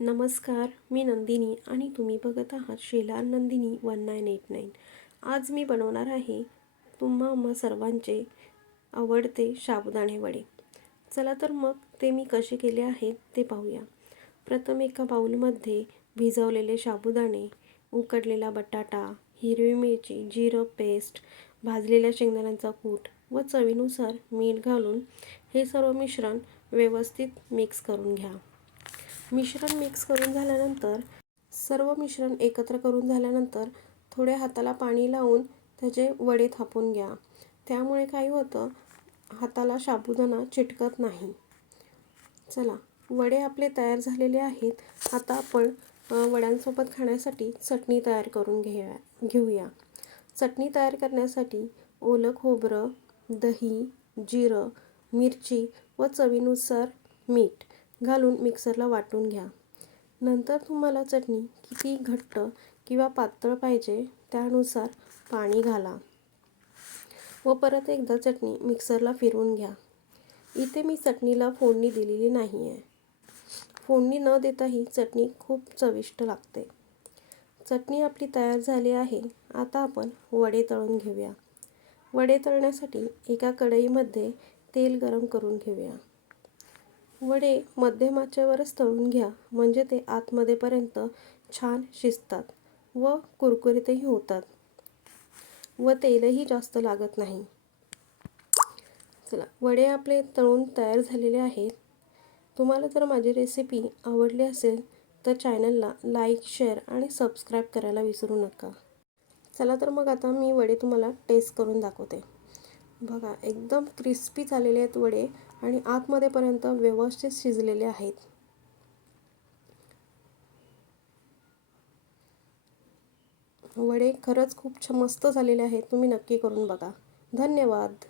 नमस्कार, मी नंदिनी आणि तुम्ही बघत आहात शेलार नंदिनी 1989। आज मी बनवणार आहे तुम्हा सर्वांचे आवडते साबुदाणे वडे। चला तर मग ते मी कसे केले आहेत ते पाहूया। प्रथम एका बाउलमध्ये भिजवलेले साबुदाणे, उकडलेला बटाटा, हिरवी मिरची, जिरं पेस्ट, भाजलेल्या शेंगदाण्यांचा कूट व चवीनुसार मीठ घालून हे सर्व मिश्रण व्यवस्थित मिक्स करून घ्या। मिश्रण मिक्स करून झाल्यानंतर सर्व मिश्रण एकत्र करून झाल्यानंतर थोडे हाताला पाणी लावून त्याचे वडे थापून घ्या। त्यामुळे काय होतं, हाताला साबुदाणा चिटकत नाही। चला, वडे आपले तयार झालेले आहेत। आता आपण वड्यांसोबत खाण्यासाठी चटणी तयार करून घेऊया। चटणी तयार करण्यासाठी ओलं खोबरं, दही, जिरं, मिरची व चवीनुसार मीठ घालून मिक्सरला वाटून घ्या। नंतर तुम्हाला चटणी किती घट्ट किंवा पातळ पाहिजे त्यानुसार पाणी घाला व परत एकदा चटणी मिक्सरला फिरवून घ्या। इथे मी चटणीला फोडणी दिलेली नाही आहे। फोडणी न देताही चटणी खूप चविष्ट लागते। चटणी आपली तयार झाली आहे। आता आपण वडे तळून घेऊया। वडे तळण्यासाठी एका कढईमध्ये तेल गरम करून घेऊया। वडे मध्यम आचेवरच तळून घ्या, म्हणजे ते आतमध्येपर्यंत छान शिजतात व कुरकुरीतही होतात व तेलही जास्त लागत नाही। चला, वडे आपले तळून तयार झालेले आहेत। तुम्हाला जर माझी रेसिपी आवडली असेल तर चॅनलला लाईक, शेअर आणि सबस्क्राईब करायला विसरू नका। चला तर मग आता मी वडे तुम्हाला टेस्ट करून दाखवते। बघा, एकदम क्रिस्पी झालेले आहेत वडे आणि आतमध्येपर्यंत व्यवस्थित शिजलेले आहेत। वडे खरंच खूप मस्त झालेले आहेत। तुम्ही नक्की करून बघा। धन्यवाद।